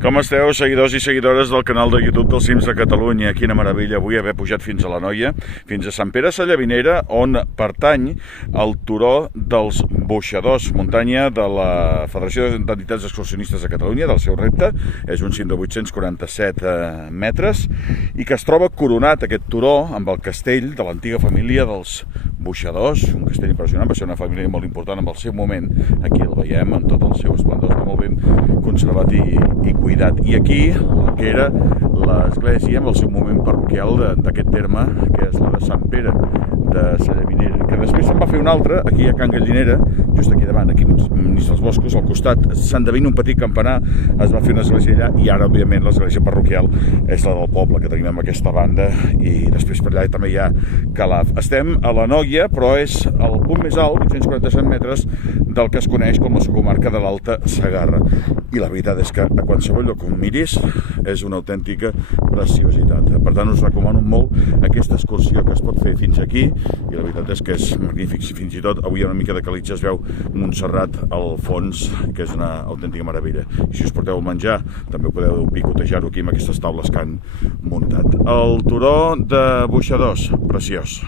Com esteu, seguidors i seguidores del canal de YouTube dels Cims de Catalunya? Quina meravella avui haver pujat fins a l'Anoia, fins a Sant Pere Sallavinera, on pertany el turó dels Boixadors, muntanya de la Federació d'Entitats Excursionistes de Catalunya, del seu repte. És un cim de 847 metres i que es troba coronat, aquest turó, amb el castell de l'antiga família dels Boixadors, un castell impressionant. Va ser una família molt important en el seu moment. Aquí el veiem en tot el seu esplendor, està molt ben conservat i cuidat. I aquí, el que era l'església, amb el seu moment parroquial d'aquest terme, que és la de Sant Pere de Sallavinera, que després se'n va fer una altra, aquí a Can Gallinera, just aquí davant, aquí enmig dels boscos, al costat, s'endevina un petit campanar, es va fer una església allà, i ara, òbviament, l'església parroquial és la del poble, que tenim amb aquesta banda, i després per allà també hi ha Calaf. Estem a l'Anoia, però és el punt més alt, 847 metres, del que es coneix com la subcomarca de l'Alta Segarra. I la veritat és que a qualsevol lloc on miris és una autèntica preciositat. Per tant, us recomano molt aquesta excursió que es pot fer fins aquí, i la veritat és que és magnífic. Si fins i tot avui hi ha una mica de calitja, es veu Montserrat al fons, que és una autèntica meravella. I si us porteu a menjar, també podeu picotejar-ho aquí amb aquestes taules que han muntat. El turó de Boixadors, preciós.